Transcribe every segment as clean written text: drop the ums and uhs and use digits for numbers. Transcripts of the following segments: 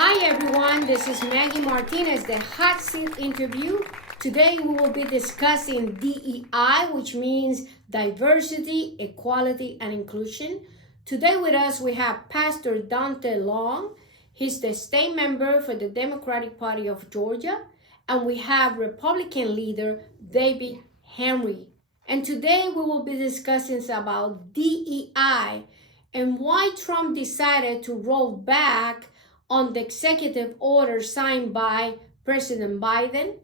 Hi everyone, this is Maggy Martinez, the hot seat interview. Today we will be discussing DEI, which means diversity, equality, and inclusion. Today with us we have Pastor Daunta Long. He's the state member for the Democratic Party of Georgia. And we have Republican leader David Hamrick. And today we will be discussing about DEI and why Trump decided to roll back on the executive order signed by President Biden.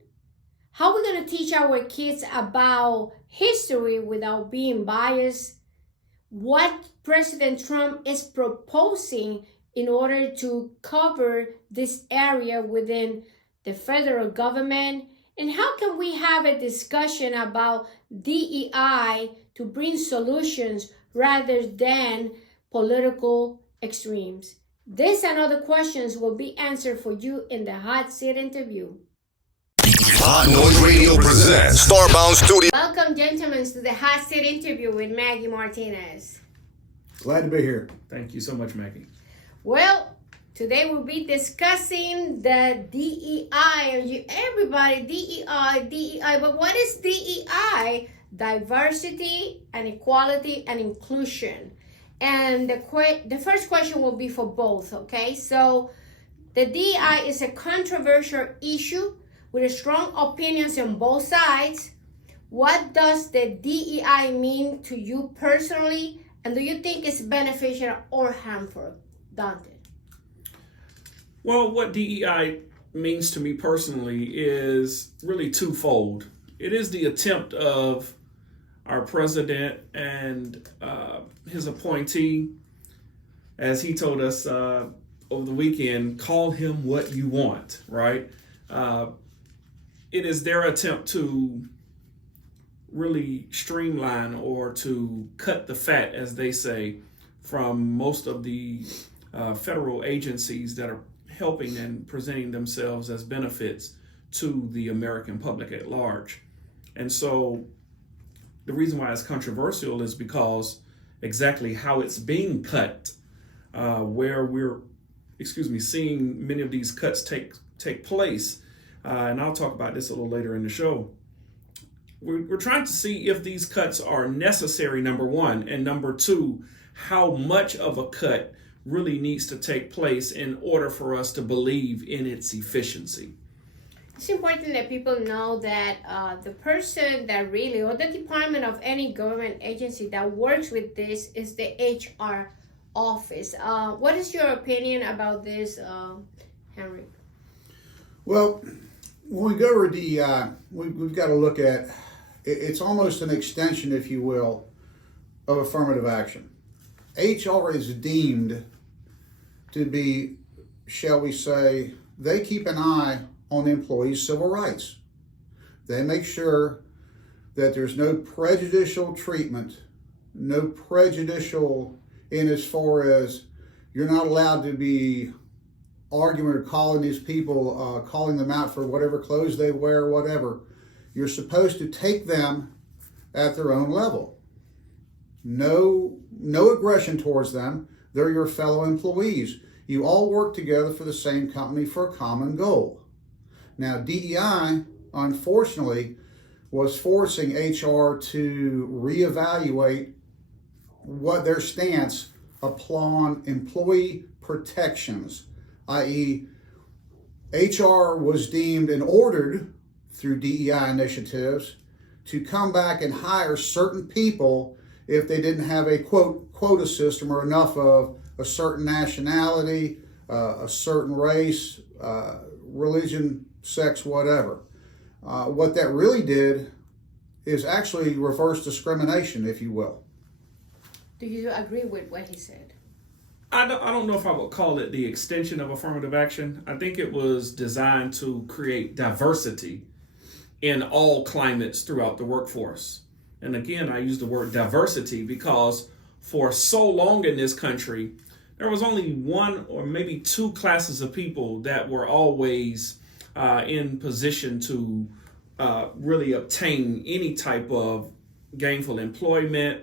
How we're going to teach our kids about history without being biased. What President Trump is proposing in order to cover this area within the federal government. And how can we have a discussion about DEI to bring solutions rather than political extremes? This and other questions will be answered for you in the hot seat interview. Hot Noise Radio presents Starbound Studio. Welcome, gentlemen, to the hot seat interview with Maggy Martinez. Glad to be here. Thank you so much, Maggie. Well, today we'll be discussing the DEI. Everybody, DEI, but what is DEI? Diversity and equality and inclusion. And the first question will be for both, okay? So the DEI is a controversial issue with strong opinions on both sides. What does the DEI mean to you personally? And do you think it's beneficial or harmful? Daunta. Well, what DEI means to me personally is really twofold. It is the attempt of our president and his appointee, as he told us over the weekend, call him what you want, right? It is their attempt to really streamline or to cut the fat, as they say, from most of the federal agencies that are helping and presenting themselves as benefits to the American public at large. And so the reason why it's controversial is because exactly how it's being cut, where we're, seeing many of these cuts take place. And I'll talk about this a little later in the show. We're trying to see if these cuts are necessary, number one, and number two, how much of a cut really needs to take place in order for us to believe in its efficiency. It's important that people know that the person that really, or the department of any government agency that works with this is the HR office. What is your opinion about this, Hamrick? Well, when we go over DEI, we've got to look at, it's almost an extension, if you will, of affirmative action. HR is deemed to be, shall we say, they keep an eye on the employees' civil rights. They make sure that there's no prejudicial treatment, no prejudicial in as far as you're not allowed to be arguing or calling these people, calling them out for whatever clothes they wear, whatever. You're supposed to take them at their own level. No aggression towards them. They're your fellow employees. You all work together for the same company for a common goal. Now, DEI, unfortunately, was forcing HR to reevaluate what their stance upon employee protections, i.e., HR was deemed and ordered through DEI initiatives to come back and hire certain people if they didn't have a quota system or enough of a certain nationality, a certain race, religion, sex, whatever. What that really did is actually reverse discrimination, if you will. Do you agree with what he said? I don't know if I would call it the extension of affirmative action. I think it was designed to create diversity in all climates throughout the workforce. And again, I use the word diversity because for so long in this country, there was only one or maybe two classes of people that were always in position to really obtain any type of gainful employment,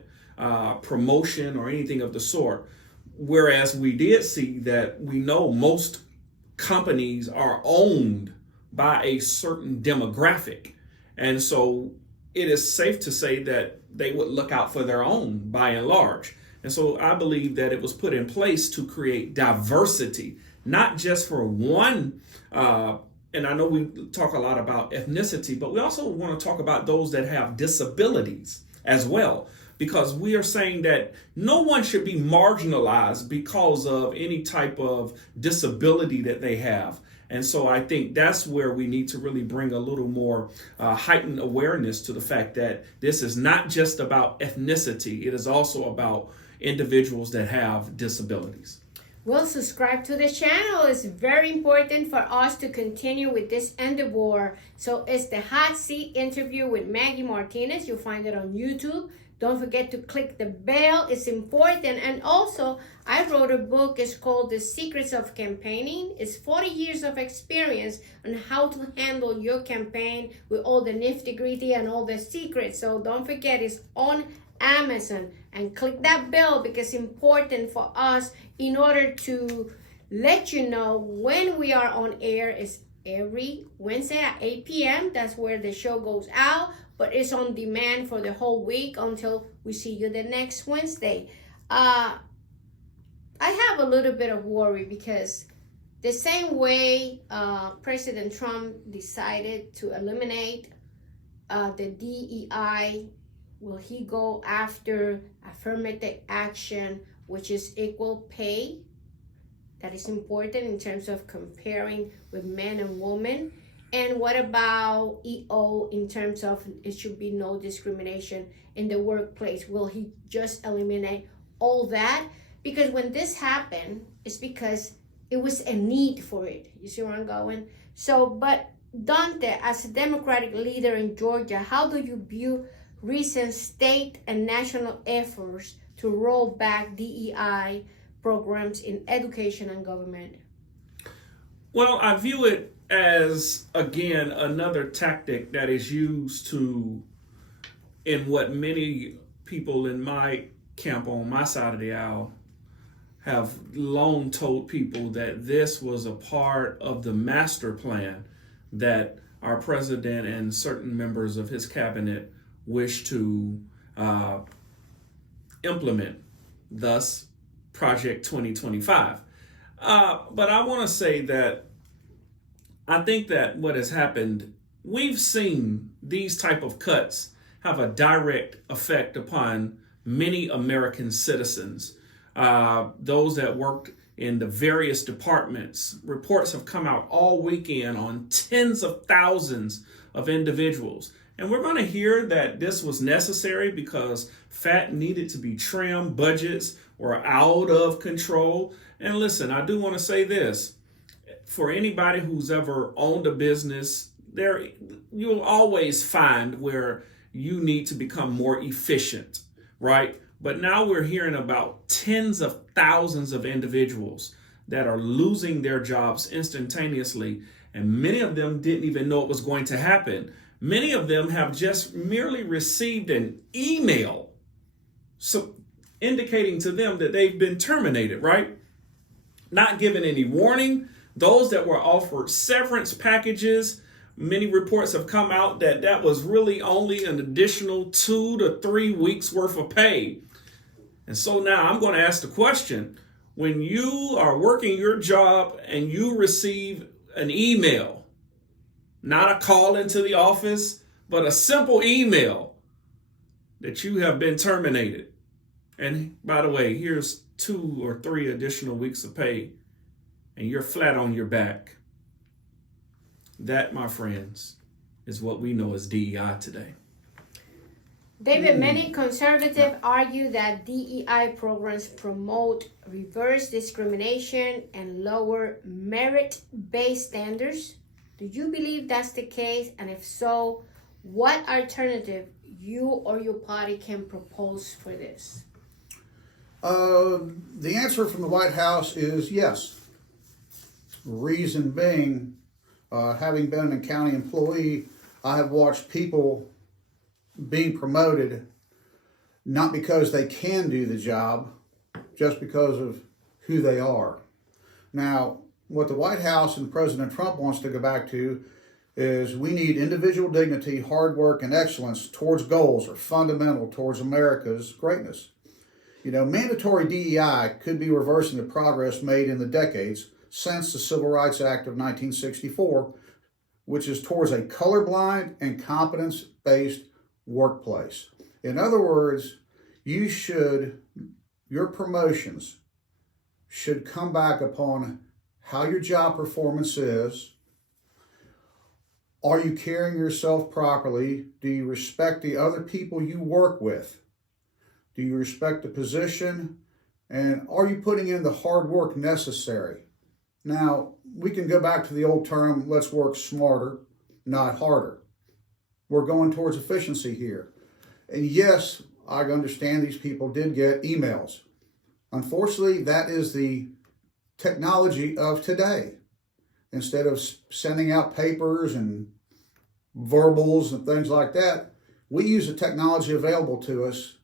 promotion, or anything of the sort. Whereas we did see that we know most companies are owned by a certain demographic. And so it is safe to say that they would look out for their own by and large. And so I believe that it was put in place to create diversity, not just for one. And I know we talk a lot about ethnicity, but we also want to talk about those that have disabilities as well, because we are saying that no one should be marginalized because of any type of disability that they have. And so I think that's where we need to really bring a little more heightened awareness to the fact that this is not just about ethnicity. It is also about individuals that have disabilities. Well, subscribe to the channel. It's very important for us to continue with this endeavor. So it's the hot seat interview with Maggy Martinez. You'll find it on YouTube. Don't forget to click the bell. It's important. And also, I wrote a book. It's called The Secrets of Campaigning. It's 40 years of experience on how to handle your campaign with all the nitty-gritty and all the secrets. So don't forget, it's on Amazon. And click that bell because it's important for us in order to let you know when we are on air. It's every Wednesday at 8 p.m. That's where the show goes out. But it's on demand for the whole week until we see you the next Wednesday. I have a little bit of worry because the same way President Trump decided to eliminate the DEI, will he go after affirmative action, which is equal pay? That is important in terms of comparing with men and women. And what about EO in terms of it should be no discrimination in the workplace? Will he just eliminate all that? Because when this happened, it's because it was a need for it. You see where I'm going? So, but Daunta, as a Democratic leader in Georgia, how do you view recent state and national efforts to roll back DEI programs in education and government? Well, I view it as, again, another tactic that is used to, in what many people in my camp on my side of the aisle have long told people, that this was a part of the master plan that our president and certain members of his cabinet wish to implement, thus Project 2025. But I want to say that I think that what has happened, we've seen these type of cuts have a direct effect upon many American citizens, those that worked in the various departments. Reports have come out all weekend on tens of thousands of individuals. And we're going to hear that this was necessary because fat needed to be trimmed, budgets were out of control. And listen, I do want to say this. For anybody who's ever owned a business, you'll always find where you need to become more efficient, right? But now we're hearing about tens of thousands of individuals that are losing their jobs instantaneously, and many of them didn't even know it was going to happen. Many of them have just merely received an email indicating to them that they've been terminated, right? Not given any warning. Those that were offered severance packages, many reports have come out that that was really only an additional 2 to 3 weeks worth of pay. And so now I'm going to ask the question, when you are working your job and you receive an email, not a call into the office, but a simple email that you have been terminated. And by the way, here's 2 or 3 additional weeks of pay, and you're flat on your back. That, my friends, is what we know as DEI today. David, many conservatives argue that DEI programs promote reverse discrimination and lower merit-based standards. Do you believe that's the case? And if so, what alternative you or your party can propose for this? The answer from the White House is yes. Reason being, having been a county employee, I have watched people being promoted not because they can do the job, just because of who they are. Now, what the White House and President Trump wants to go back to is we need individual dignity, hard work, and excellence towards goals are fundamental towards America's greatness. Mandatory DEI could be reversing the progress made in the decades since the Civil Rights Act of 1964, which is towards a colorblind and competence-based workplace. In other words, your promotions should come back upon how your job performance is. Are you carrying yourself properly? Do you respect the other people you work with? Do you respect the position? And are you putting in the hard work necessary? Now, we can go back to the old term, let's work smarter, not harder. We're going towards efficiency here. And yes, I understand these people did get emails. Unfortunately, that is the technology of today. Instead of sending out papers and verbals and things like that, we use the technology available to us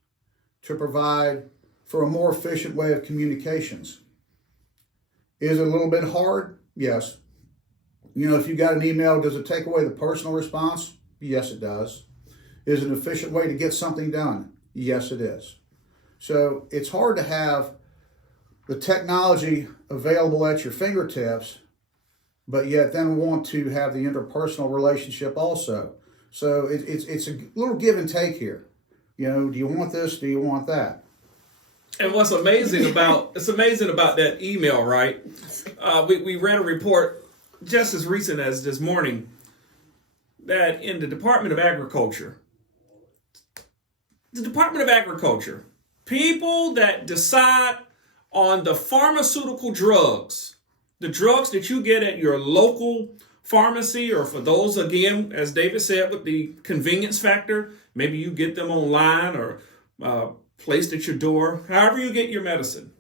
to provide for a more efficient way of communications. Is it a little bit hard? Yes. If you got an email, does it take away the personal response? Yes, it does. Is it an efficient way to get something done? Yes, it is. So it's hard to have the technology available at your fingertips, but yet then want to have the interpersonal relationship also. So it's a little give and take here. Do you want this? Do you want that? And what's amazing about that email, right? We read a report just as recent as this morning that in the Department of Agriculture, people that decide on the pharmaceutical drugs, the drugs that you get at your local pharmacy, or for those, again, as David said, with the convenience factor, maybe you get them online or placed at your door, however you get your medicine.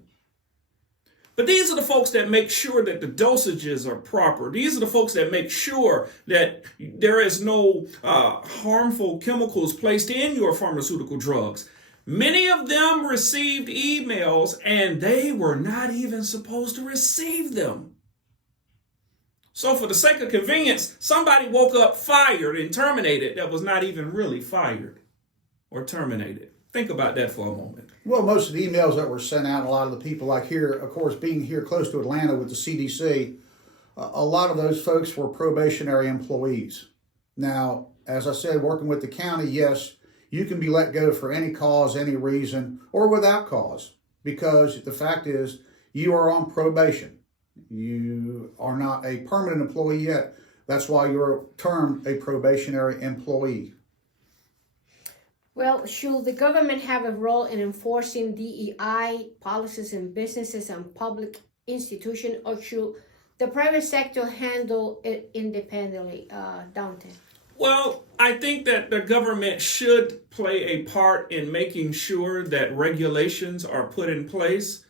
But these are the folks that make sure that the dosages are proper. These are the folks that make sure that there is no harmful chemicals placed in your pharmaceutical drugs. Many of them received emails and they were not even supposed to receive them. So for the sake of convenience, somebody woke up fired and terminated that was not even really fired or terminated. Think about that for a moment. Well, most of the emails that were sent out, a lot of the people like here, of course, being here close to Atlanta with the CDC, a lot of those folks were probationary employees. Now, as I said, working with the county, yes, you can be let go for any cause, any reason, or without cause, because the fact is you are on probation. You are not a permanent employee yet. That's why you're termed a probationary employee. Well, should the government have a role in enforcing DEI policies in businesses and public institutions, or should the private sector handle it independently, Daunta? Well, I think that the government should play a part in making sure that regulations are put in place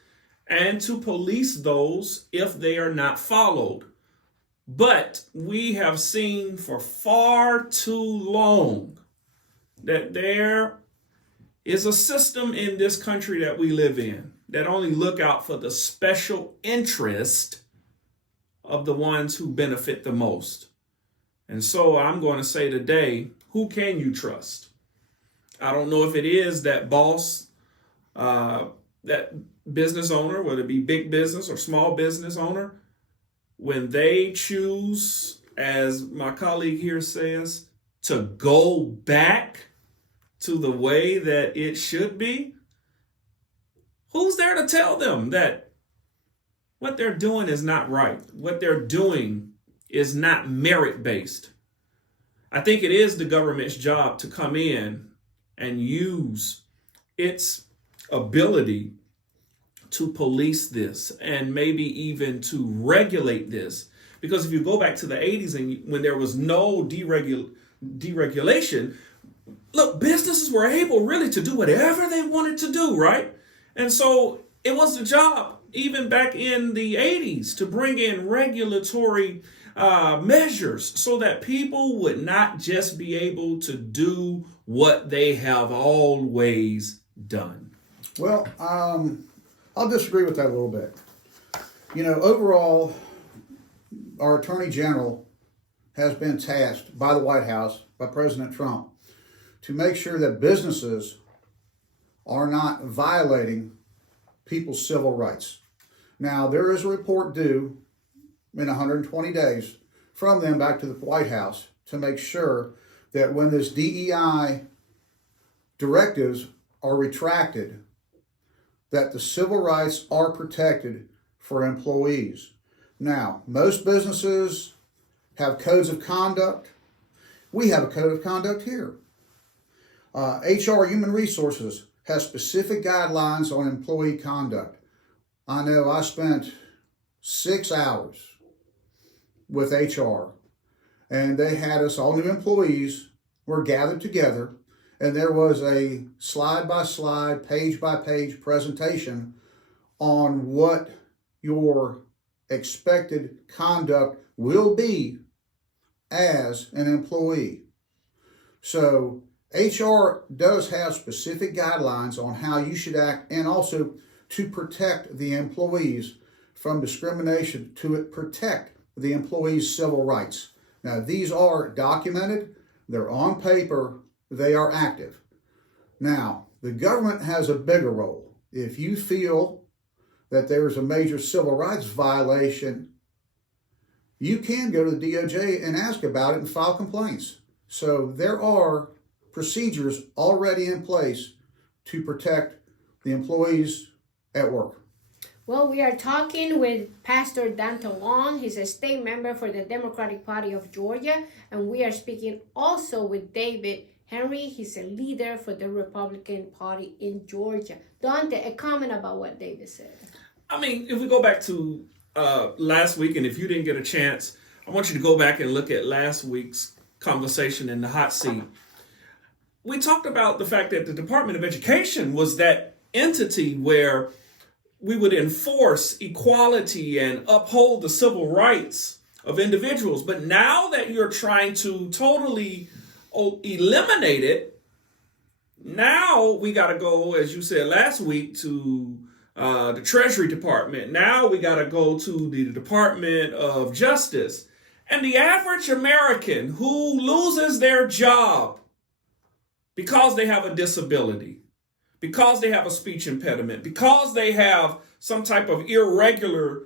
and to police those if they are not followed. But we have seen for far too long that there is a system in this country that we live in that only look out for the special interest of the ones who benefit the most. And so I'm going to say today, who can you trust? I don't know if it is that boss, that business owner, whether it be big business or small business owner, when they choose, as my colleague here says, to go back to the way that it should be, who's there to tell them that what they're doing is not right? What they're doing is not merit-based. I think it is the government's job to come in and use its ability to police this and maybe even to regulate this. Because if you go back to the 80s and when there was no deregulation, look, businesses were able really to do whatever they wanted to do, right? And so it was the job, even back in the 80s, to bring in regulatory measures so that people would not just be able to do what they have always done. Well, I'll disagree with that a little bit. Overall, our Attorney General has been tasked by the White House, by President Trump, to make sure that businesses are not violating people's civil rights. Now, there is a report due in 120 days from them back to the White House to make sure that when this DEI directives are retracted, that the civil rights are protected for employees. Now, most businesses have codes of conduct. We have a code of conduct here. HR Human Resources has specific guidelines on employee conduct. I know I spent 6 hours with HR, and they had us, all new employees were gathered together, and there was a slide-by-slide, page-by-page presentation on what your expected conduct will be as an employee. So HR does have specific guidelines on how you should act, and also to protect the employees from discrimination, to protect the employees' civil rights. Now, these are documented, they're on paper, they are active. Now, the government has a bigger role. If you feel that there's a major civil rights violation, you can go to the DOJ and ask about it and file complaints. So there are procedures already in place to protect the employees at work. Well, we are talking with Pastor Daunta. He's a state member for the Democratic Party of Georgia, and we are speaking also with David Henry. He's a leader for the Republican Party in Georgia. Daunta, a comment about what David said. I mean, if we go back to last week, and if you didn't get a chance, I want you to go back and look at last week's conversation in the hot seat. We talked about the fact that the Department of Education was that entity where we would enforce equality and uphold the civil rights of individuals. But now that you're trying to totally eliminate it, now we got to go, as you said last week, to the Treasury Department. Now we got to go to the Department of Justice. And the average American who loses their job because they have a disability, because they have a speech impediment, because they have some type of irregular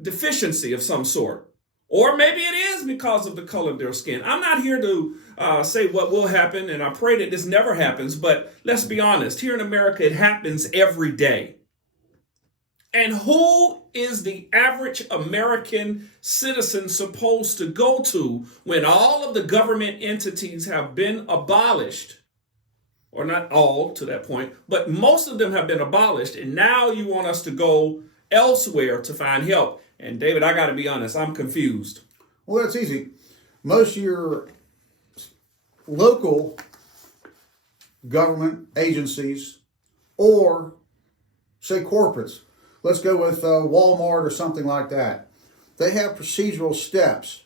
deficiency of some sort, or maybe it is because of the color of their skin. I'm not here to say what will happen, and I pray that this never happens, but let's be honest. Here in America, it happens every day. And who is the average American citizen supposed to go to when all of the government entities have been abolished? Or not all to that point, but most of them have been abolished. And now you want us to go elsewhere to find help. And David, I got to be honest, I'm confused. Well, that's easy. Most of your local government agencies, or say corporates, let's go with Walmart or something like that, they have procedural steps.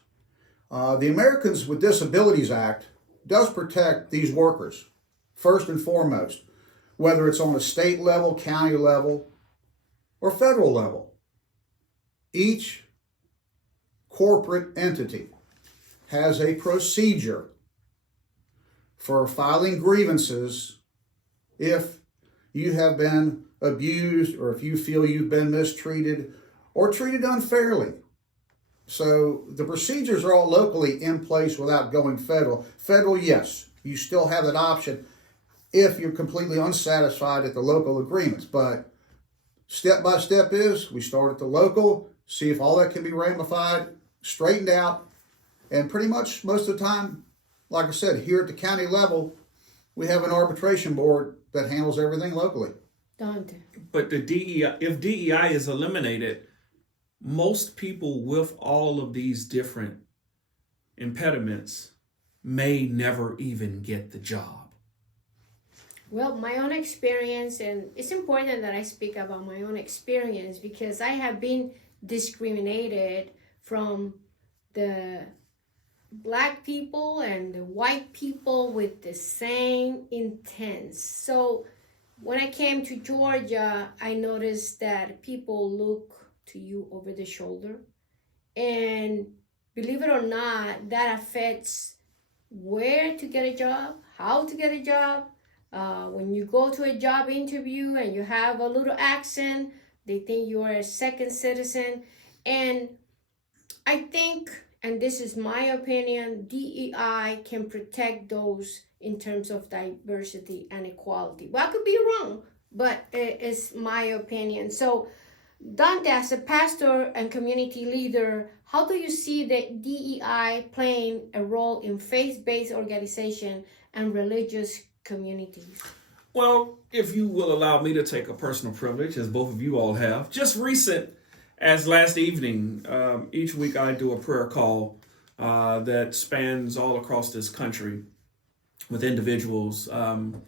The Americans with Disabilities Act does protect these workers, first and foremost, whether it's on a state level, county level, or federal level. Each corporate entity has a procedure for filing grievances if you have been abused, or if you feel you've been mistreated or treated unfairly. So the procedures are all locally in place without going federal. Federal, yes, you still have that option if you're completely unsatisfied at the local agreements. But step by step is, we start at the local, see if all that can be ramified, straightened out, and pretty much most of the time, like I said, here at the county level, we have an arbitration board that handles everything locally. Daunta. But the DEI, if DEI is eliminated, most people with all of these different impediments may never even get the job. Well, my own experience, and it's important that I speak about my own experience because I have been discriminated from the Black people and the white people with the same intent. So when I came to Georgia, I noticed that people look to you over the shoulder, And believe it or not, that affects where to get a job, how to get a job. When you go to a job interview and you have a little accent, they think you are a second citizen. And I think, and this is my opinion, DEI can protect those in terms of diversity and equality. Well, I could be wrong, but it's my opinion. So, Daunta, as a pastor and community leader, how do you see the DEI playing a role in faith-based organization and religious communities? Well, if you will allow me to take a personal privilege, as both of you all have, just recent as last evening, each week I do a prayer call that spans all across this country with individuals. And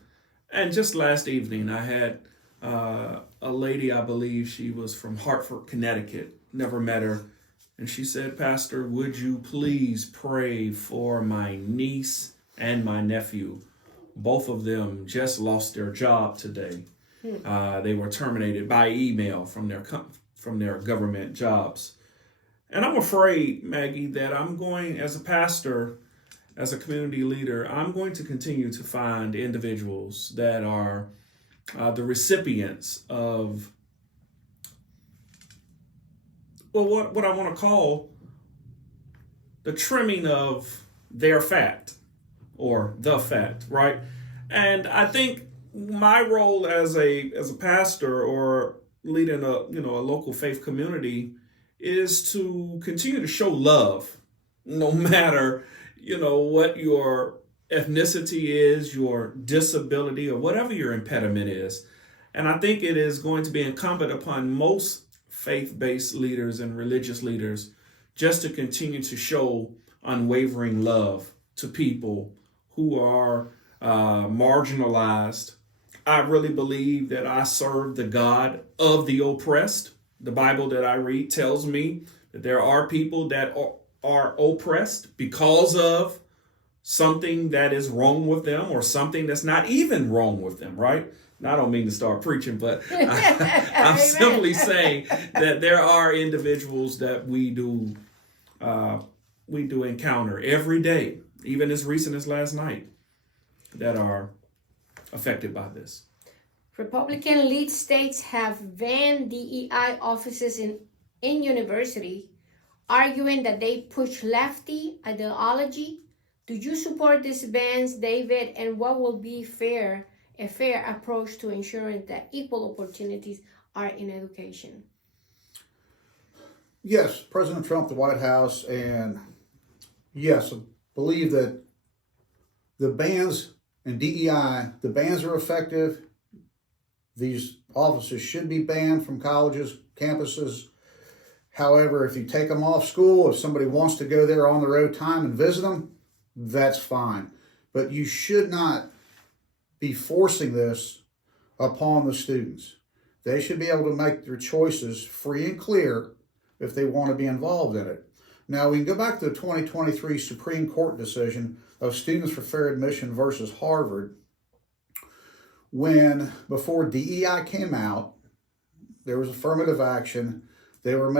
just last evening, I had a lady, I believe she was from Hartford, Connecticut, never met her. And she said, "Pastor, would you please pray for my niece and my nephew? Both of them just lost their job today. They were terminated by email from their government jobs." And I'm afraid, Maggie, that I'm going, as a pastor, as a community leader, I'm going to continue to find individuals that are the recipients of, well, what I want to call the trimming of their fat, or the fact, right? And I think my role as a pastor or leading a local faith community is to continue to show love, no matter what your ethnicity is, your disability, or whatever your impediment is. And I think it is going to be incumbent upon most faith-based leaders and religious leaders just to continue to show unwavering love to people who are marginalized. I really believe that I serve the God of the oppressed. The Bible that I read tells me that there are people that are oppressed because of something that is wrong with them, or something that's not even wrong with them, right? Now, I don't mean to start preaching, but I'm simply saying that there are individuals that we do encounter every day, even as recent as last night, that are affected by this. Republican lead states have banned DEI offices in university, arguing that they push lefty ideology. Do you support these bans, David? And what will be a fair approach to ensuring that equal opportunities are in education? Yes, President Trump, the White House, and yes, I believe that the bans in DEI, the bans are effective. These offices should be banned from colleges, campuses. However, if you take them off school, if somebody wants to go there on their own time and visit them, that's fine. But you should not be forcing this upon the students. They should be able to make their choices free and clear if they want to be involved in it. Now, we can go back to the 2023 Supreme Court decision of Students for Fair Admission versus Harvard. When, before DEI came out, there was affirmative action. They were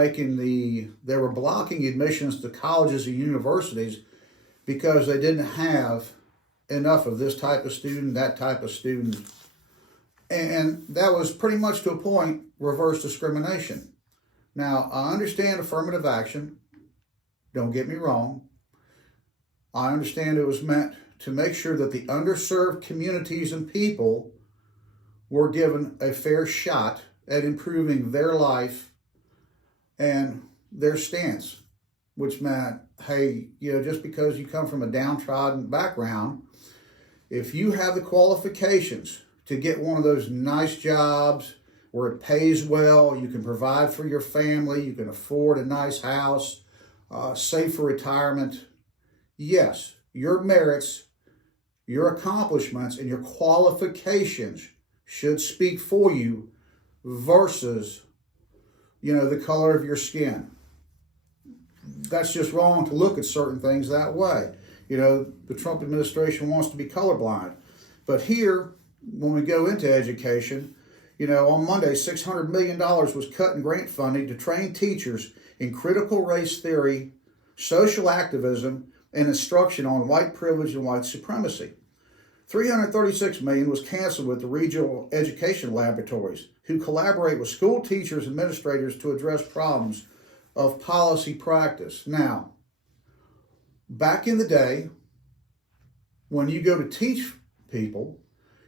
blocking admissions to colleges and universities because they didn't have enough of this type of student, that type of student. And that was pretty much to a point reverse discrimination. Now, I understand affirmative action. Don't get me wrong. I understand it was meant to make sure that the underserved communities and people were given a fair shot at improving their life and their stance, which meant, hey, just because you come from a downtrodden background, if you have the qualifications to get one of those nice jobs where it pays well, you can provide for your family, you can afford a nice house, save for retirement, yes, your merits, your accomplishments, and your qualifications should speak for you versus, the color of your skin. That's just wrong to look at certain things that way. The Trump administration wants to be colorblind. But here, when we go into education, On Monday, $600 million was cut in grant funding to train teachers in critical race theory, social activism, and instruction on white privilege and white supremacy. $336 million was canceled with the regional education laboratories, who collaborate with school teachers and administrators to address problems of policy practice. Now, back in the day, when you go to teach people,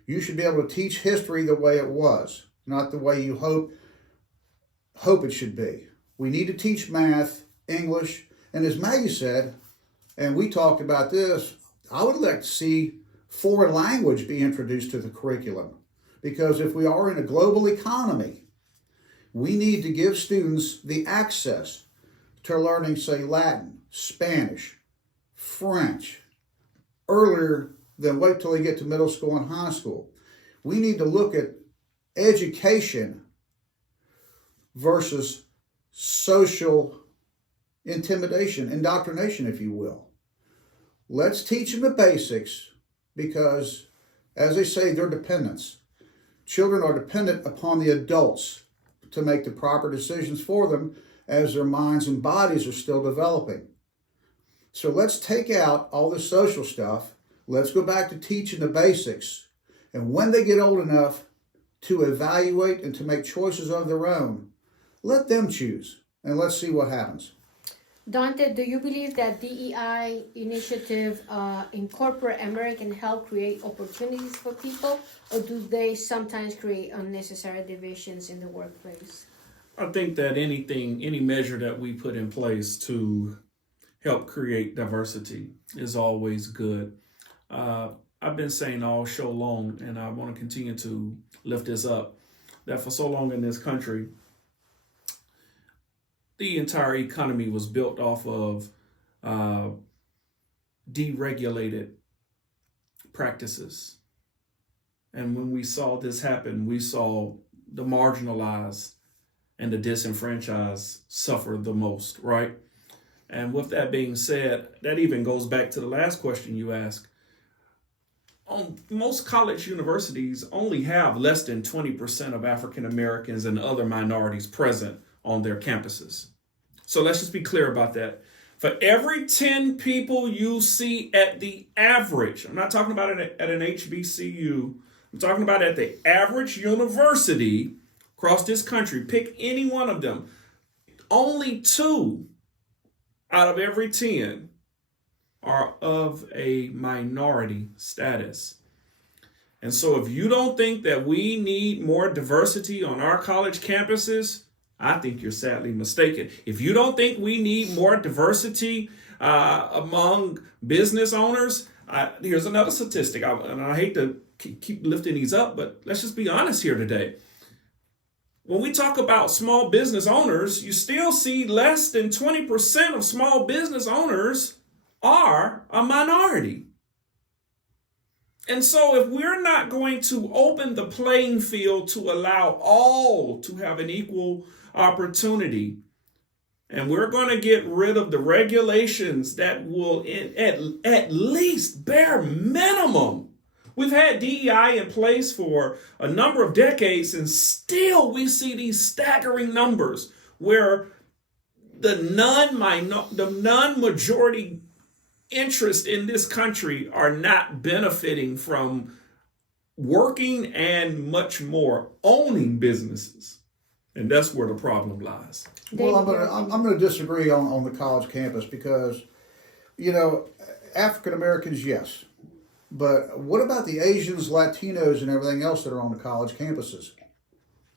you should be able to teach history the way it was, not the way you hope it should be. We need to teach math, English, and as Maggie said, and we talked about this, I would like to see foreign language be introduced to the curriculum. Because if we are in a global economy, we need to give students the access to learning, say, Latin, Spanish, French, earlier than wait till they get to middle school and high school. We need to look at education versus social intimidation, indoctrination, if you will. Let's teach them the basics because, as they say, they're dependents. Children are dependent upon the adults to make the proper decisions for them as their minds and bodies are still developing. So let's take out all the social stuff. Let's go back to teaching the basics. And when they get old enough to evaluate and to make choices of their own, let them choose. And let's see what happens. Daunta, do you believe that DEI initiative in corporate America can help create opportunities for people, or do they sometimes create unnecessary divisions in the workplace? I think that any measure that we put in place to help create diversity is always good. I've been saying all show long, and I want to continue to lift this up, that for so long in this country, the entire economy was built off of deregulated practices. And when we saw this happen, we saw the marginalized and the disenfranchised suffer the most, right? And with that being said, that even goes back to the last question you asked. Most college universities only have less than 20% of African Americans and other minorities present on their campuses. So let's just be clear about that. For every 10 people you see at the average, I'm not talking about it at an HBCU, I'm talking about at the average university across this country, pick any one of them, only 2 out of every 10 are of a minority status. And so if you don't think that we need more diversity on our college campuses, I think you're sadly mistaken. If you don't think we need more diversity among business owners, here's another statistic. And I hate to keep lifting these up, but let's just be honest here today. When we talk about small business owners, you still see less than 20% of small business owners are a minority. And so if we're not going to open the playing field to allow all to have an equal opportunity, and we're going to get rid of the regulations that will at least bare minimum. We've had DEI in place for a number of decades, and still we see these staggering numbers where the non-majority interest in this country are not benefiting from working and much more owning businesses. And that's where the problem lies. Well, I'm going to disagree on the college campus because, African Americans, yes. But what about the Asians, Latinos, and everything else that are on the college campuses?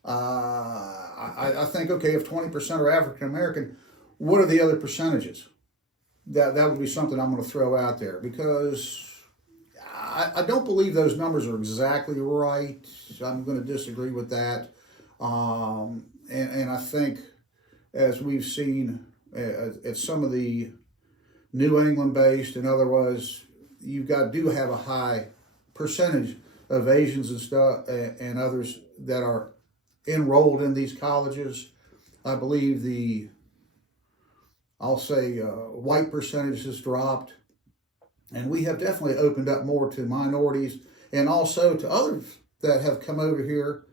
I think, okay, if 20% are African American, what are the other percentages? That would be something I'm going to throw out there because I don't believe those numbers are exactly right. I'm going to disagree with that. And I think, as we've seen at some of the New England-based and otherwise, you do have a high percentage of Asians and stuff and others that are enrolled in these colleges. I believe white percentage has dropped, and we have definitely opened up more to minorities and also to others that have come over here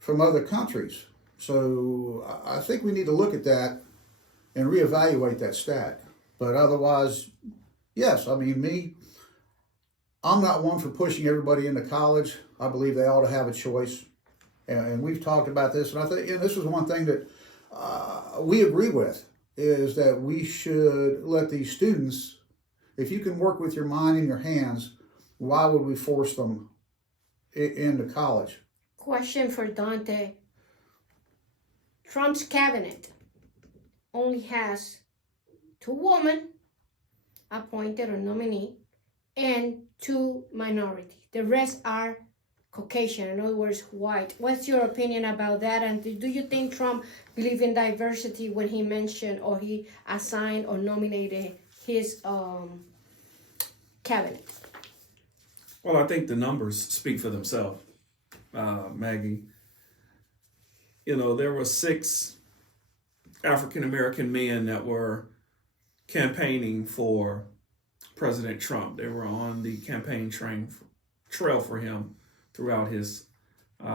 from other countries. So I think we need to look at that and reevaluate that stat. But otherwise, yes, I mean, I'm not one for pushing everybody into college. I believe they ought to have a choice. And we've talked about this, and I think this is one thing that we agree with, is that we should let these students, if you can work with your mind and your hands, why would we force them into college? Question for Daunta. Trump's cabinet only has 2 women appointed or nominee and 2 minority. The rest are Caucasian, in other words, white. What's your opinion about that? And do you think Trump believed in diversity when he mentioned or he assigned or nominated his cabinet? Well, I think the numbers speak for themselves, Maggie. You know, there were 6 African-American men that were campaigning for President Trump. They were on the campaign trail for him throughout his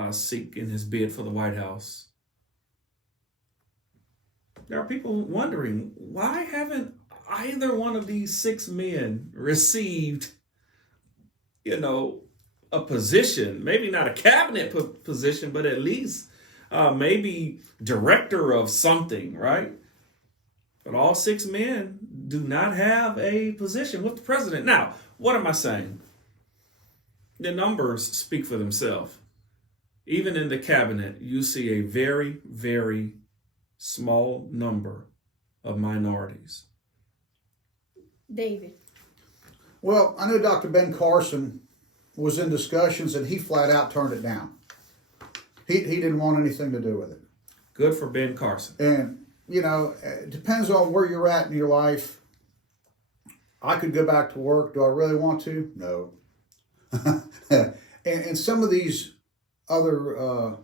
seek in his bid for the White House. There are people wondering, why haven't either one of these 6 men received, a position, maybe not a cabinet position, but at least maybe director of something, right? But all 6 men do not have a position with the president. Now, what am I saying? The numbers speak for themselves. Even in the cabinet, you see a very, very small number of minorities. David. Well, I know Dr. Ben Carson was in discussions and he flat out turned it down. He didn't want anything to do with it. Good for Ben Carson. And, it depends on where you're at in your life. I could go back to work. Do I really want to? No. and some of these other,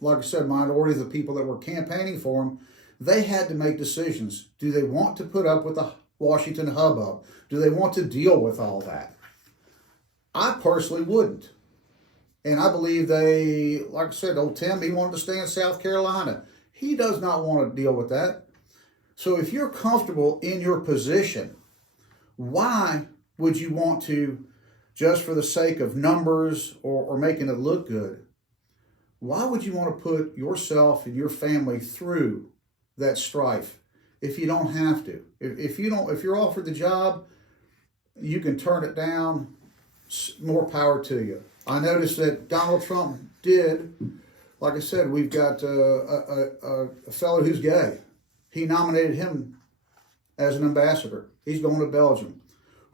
like I said, minorities, the people that were campaigning for him, they had to make decisions. Do they want to put up with the Washington hubbub? Do they want to deal with all that? I personally wouldn't. And I believe they, like I said, old Tim, he wanted to stay in South Carolina. He does not want to deal with that. So if you're comfortable in your position, why would you want to, just for the sake of numbers or making it look good, why would you want to put yourself and your family through that strife if you don't have to? If you're offered the job, you can turn it down. More power to you. I noticed that Donald Trump did, like I said, we've got a fellow who's gay. He nominated him as an ambassador. He's going to Belgium.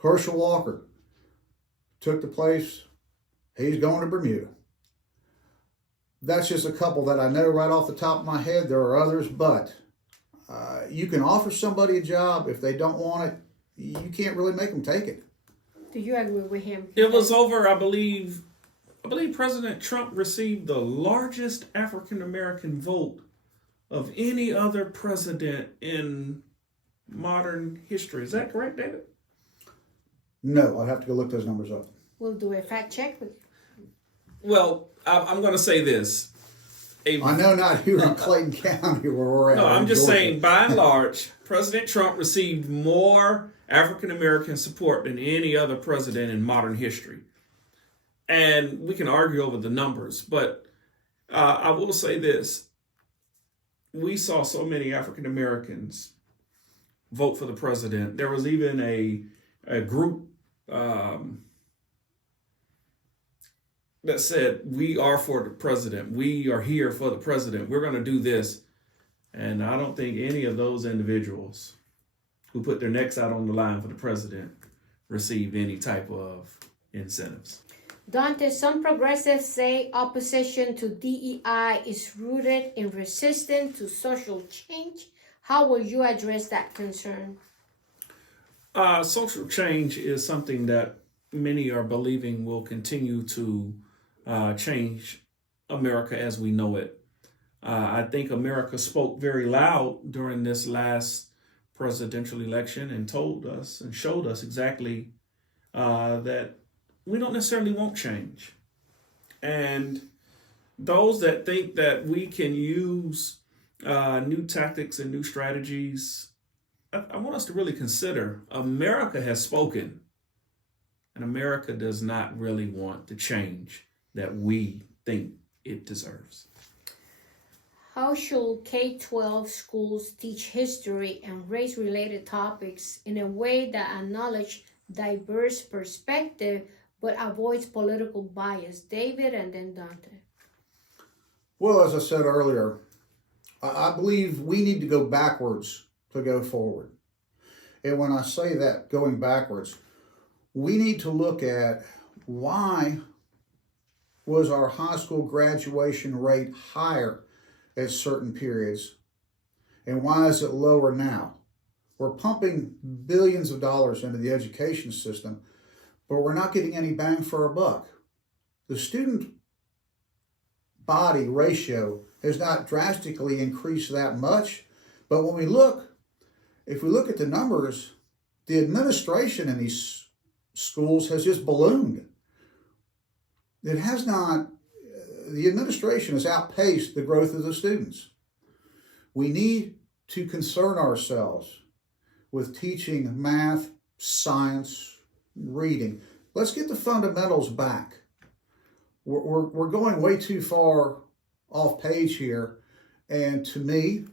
Herschel Walker took the place. He's going to Bermuda. That's just a couple that I know right off the top of my head. There are others, but you can offer somebody a job. If they don't want it, you can't really make them take it. Do you agree with him? It was over, I believe President Trump received the largest African-American vote of any other president in modern history. Is that correct, David? No, I'd have to go look those numbers up. We'll do a fact check with you. Well, I'm going to say this. I know not here in Clayton County where we're at. No, I'm just Georgia. saying, by and large, President Trump received more African-American support than any other president in modern history. And we can argue over the numbers, but I will say this. We saw so many African-Americans vote for the president. There was even a group that said, we are for the president. We are here for the president. We're going to do this. And I don't think any of those individuals who put their necks out on the line for the president received any type of incentives. Daunta, some progressives say opposition to DEI is rooted in resistance to social change. How will you address that concern? Social change is something that many are believing will continue to change America as we know it. I think America spoke very loud during this last presidential election and told us and showed us exactly that we don't necessarily want change. And those that think that we can use new tactics and new strategies, I want us to really consider America has spoken, and America does not really want the change that we think it deserves. How should K-12 schools teach history and race-related topics in a way that acknowledge diverse perspective but avoids political bias? David and then Daunta. Well, as I said earlier, I believe we need to go backwards to go forward. And when I say that, going backwards, we need to look at why was our high school graduation rate higher at certain periods, and why is it lower now? We're pumping billions of dollars into the education system, but we're not getting any bang for our buck. The student body ratio has not drastically increased that much, but when we look, if we look at the numbers, the administration in these schools has just ballooned. It has not, the administration has outpaced the growth of the students. We need to concern ourselves with teaching math, science, reading. Let's get the fundamentals back. We're going way too far off page here. And to me,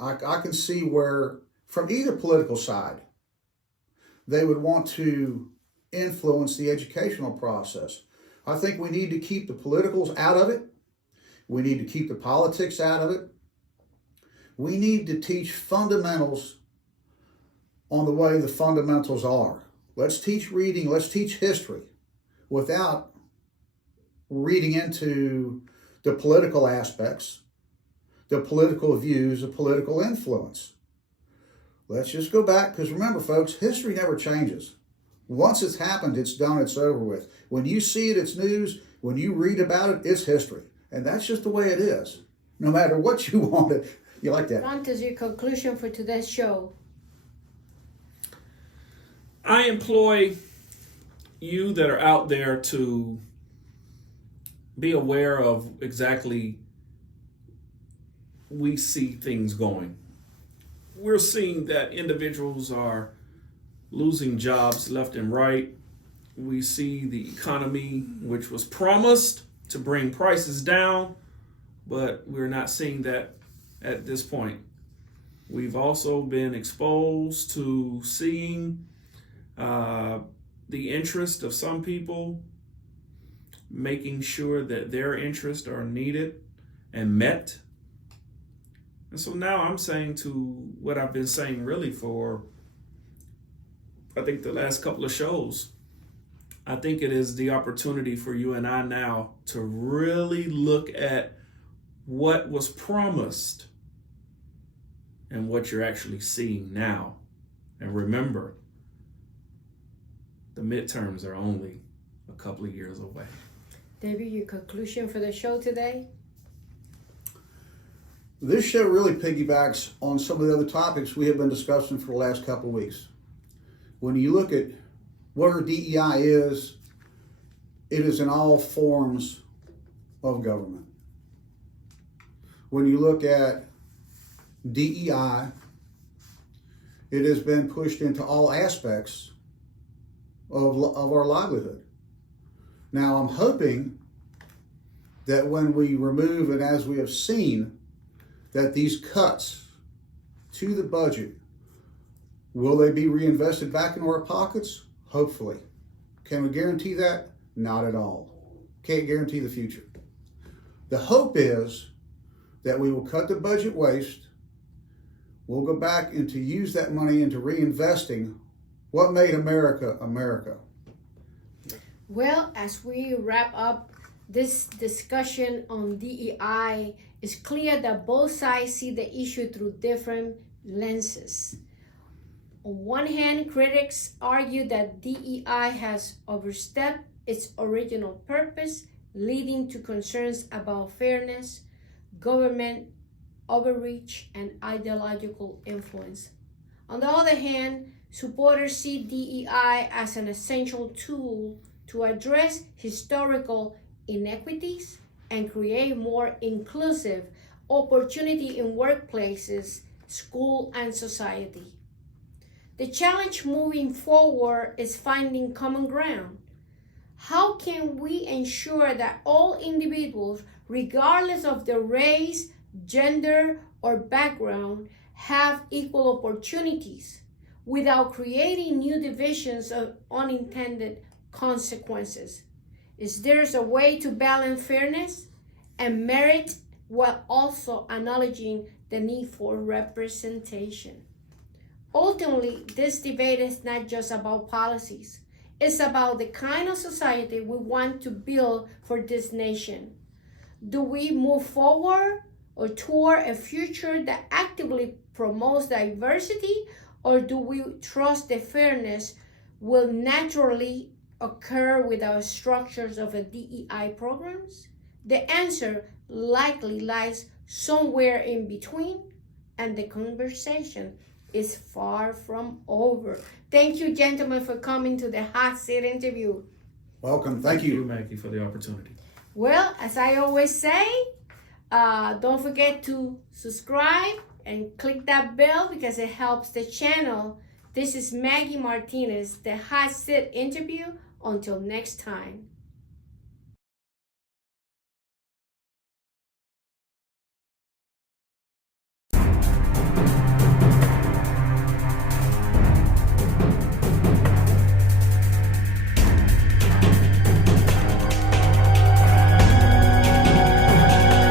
I can see where, from either political side, they would want to influence the educational process. I think we need to keep the politicals out of it. We need to keep the politics out of it. We need to teach fundamentals on the way the fundamentals are. Let's teach reading, let's teach history without reading into the political aspects, the political views, the political influence. Let's just go back, because remember, folks, history never changes. Once it's happened, it's done, it's over with. When you see it, it's news. When you read about it, it's history. And that's just the way it is. No matter what you want it. You like that? Daunta, your conclusion for today's show. I employ you that are out there to be aware of exactly we see things going. We're seeing that individuals are losing jobs left and right. We see the economy, which was promised to bring prices down, but we're not seeing that at this point. We've also been exposed to seeing the interest of some people, making sure that their interests are needed and met. And so now I'm saying to what I've been saying really for, I think, the last couple of shows. I think it is the opportunity for you and I now to really look at what was promised and what you're actually seeing now. And remember, the midterms are only a couple of years away. David, your conclusion for the show today? This show really piggybacks on some of the other topics we have been discussing for the last couple of weeks. When you look at what our DEI is, it is in all forms of government. When you look at DEI, it has been pushed into all aspects of our livelihood. Now, I'm hoping that when we remove, and as we have seen, that these cuts to the budget, will they be reinvested back into our pockets? Hopefully. Can we guarantee that? Not at all. Can't guarantee the future. The hope is that we will cut the budget waste. We'll go back and to use that money into reinvesting what made America, America. Well, as we wrap up this discussion on DEI, it's clear that both sides see the issue through different lenses. On one hand, critics argue that DEI has overstepped its original purpose, leading to concerns about fairness, government overreach, and ideological influence. On the other hand, supporters see DEI as an essential tool to address historical inequities and create more inclusive opportunity in workplaces, school, and society. The challenge moving forward is finding common ground. How can we ensure that all individuals, regardless of their race, gender, or background, have equal opportunities without creating new divisions of unintended consequences? Is there a way to balance fairness and merit while also acknowledging the need for representation? Ultimately, this debate is not just about policies. It's about the kind of society we want to build for this nation. Do we move forward or toward a future that actively promotes diversity, or do we trust that fairness will naturally occur without structures of a DEI programs? The answer likely lies somewhere in between, and the conversation is far from over. Thank you, gentlemen, for coming to the Hot Seat interview. Welcome. Thank you. Maggie, for the opportunity. Well, as I always say, don't forget to subscribe and click that bell because it helps the channel. This is Maggy Martinez, the Hot Seat interview. Until next time.